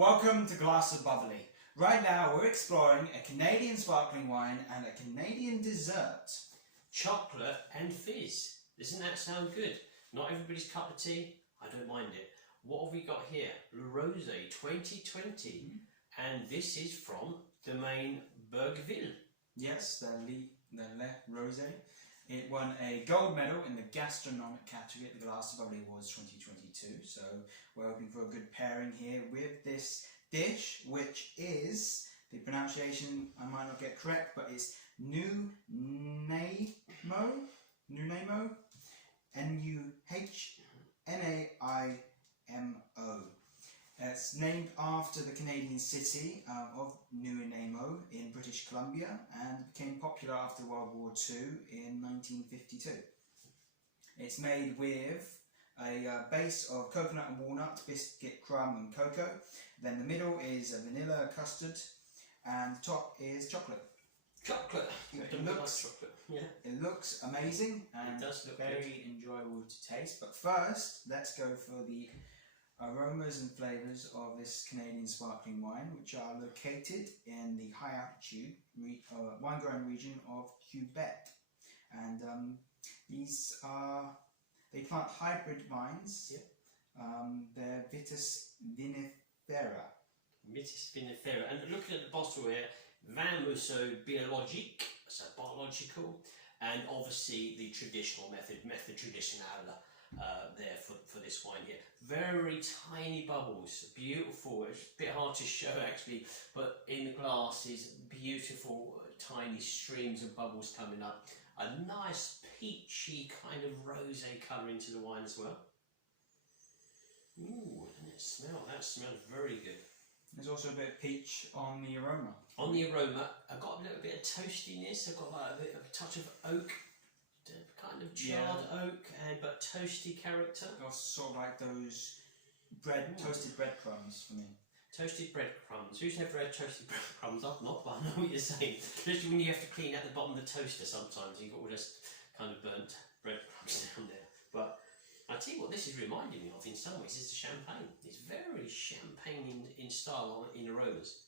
Welcome to Glass of Bubbly. Right now we're exploring a Canadian sparkling wine and a Canadian dessert. Chocolate and fizz. Doesn't that sound good? Not everybody's cup of tea. I don't mind it. What have we got here? Le Rosé 2020. And this is from Domaine Bergeville. Yes, the Le Rosé. It won a gold medal in the gastronomic category at the Glass of Bubbly Awards 2022. So we're hoping for a good pairing here with this dish, which is, the pronunciation I might not get correct, but it's Nunaimo, Nuhnaimo. It's named after the Canadian city of Nanaimo in British Columbia and became popular after World War II in 1952. It's made with a base of coconut and walnut, biscuit, crumb and cocoa. Then the middle is a vanilla custard and the top is chocolate. Chocolate. It looks amazing and it does look very enjoyable to taste. But first, let's go for the aromas and flavours of this Canadian sparkling wine, which are located in the high altitude wine growing region of Quebec. And they plant hybrid vines. Yep. They're Vitis vinifera. Vitis vinifera. And looking at the bottle here, Vin Mousseux biologique, so biological, and obviously the traditional method traditionale. There for this wine here. Very tiny bubbles, beautiful. It's a bit hard to show actually, but in the glass is beautiful tiny streams of bubbles coming up. A nice peachy kind of rosé colour into the wine as well. Ooh, doesn't it smell? That smells very good. There's also a bit of peach on the aroma. On the aroma, I've got a little bit of toastiness. I've got like a bit of a touch of oak. Kind of charred oak but toasty character. Or sort of like those toasted breadcrumbs for me. Toasted breadcrumbs. Who's never had toasted breadcrumbs? Not, but I know what you're saying. Especially when you have to clean out the bottom of the toaster sometimes. You've got all this kind of burnt breadcrumbs down there. But I tell you what this is reminding me of in some ways is the champagne. It's very champagne in style in aromas.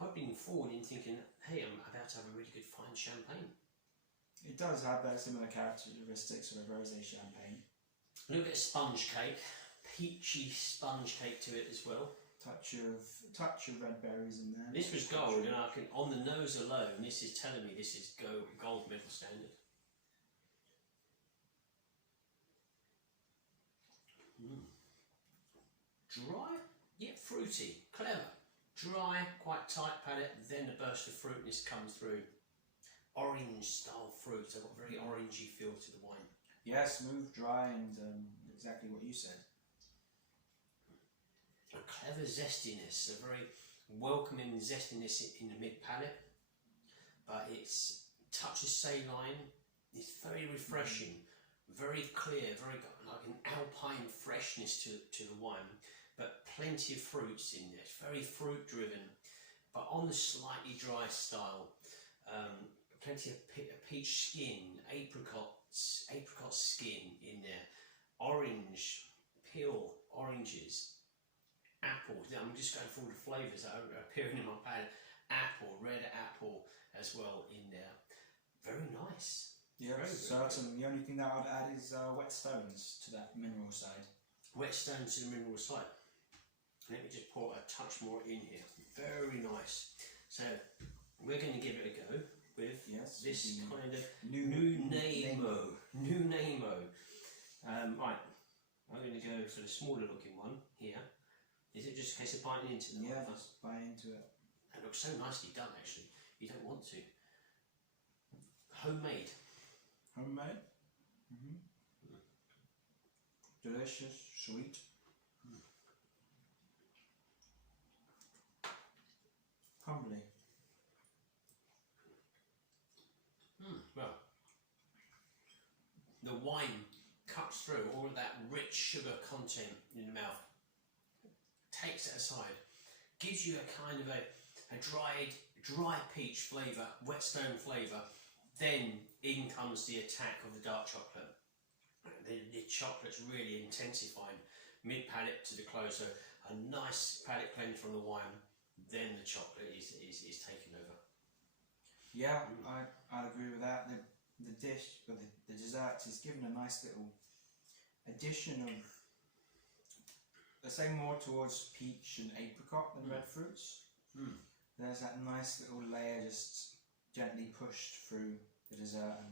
Hoping forward in thinking, hey, I'm about to have a really good fine champagne. It does have those similar characteristics of a rosé champagne. A little bit of sponge cake, peachy sponge cake to it as well. Touch of red berries in there. This was gold, and I can, on the nose alone, this is telling me this is gold medal standard. Dry, yet fruity, clever. Dry, quite tight palate, then the burst of fruitiness comes through. Orange style fruit, so got a very orangey feel to the wine. Yeah, smooth, dry, and exactly what you said. A clever zestiness, a very welcoming zestiness in the mid palate, but it's touch of saline. It's very refreshing, very clear, very like an alpine freshness to the wine, but plenty of fruits in there. It's very fruit driven, but on the slightly dry style. Plenty of peach skin, apricot skin in there, orange, peel, oranges, apples. I'm just going through all the flavours that are appearing in my palate. Apple, red apple as well in there. Very nice. Yeah, certain. The only thing that I'd add is wet stones to that mineral side. Wet stones to the mineral side. Let me just pour a touch more in here. Very nice. So we're going to give it a go with this kind of Nunaimo. Right, I'm going to go for the smaller looking one here. Is it just a case of biting into them? Yeah, just bite into it. It looks so nicely done actually, you don't want to. Homemade. Homemade? Delicious, sweet. Humbly. Well, the wine cuts through all of that rich sugar content in the mouth, takes it aside, gives you a kind of a dry peach flavour, wet stone flavour, then in comes the attack of the dark chocolate. The chocolate's really intensified mid palate to the close, so a nice palate cleanse from the wine, then the chocolate is taken over. Yeah, I'd agree with that. The dish, or the dessert, is given a nice little addition of, let's say, more towards peach and apricot than red fruits. There's that nice little layer just gently pushed through the dessert, and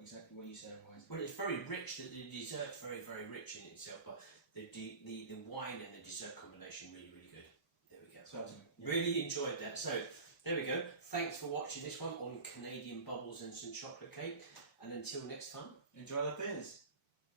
exactly what you said, Wise. Well, it's very rich. The dessert's very, very rich in itself, but the wine and the dessert combination really, really good. There we go. Certainly. Really enjoyed that. So there we go. Thanks for watching this one on Canadian Bubbles and some chocolate cake. And until next time, Enjoy the fizz.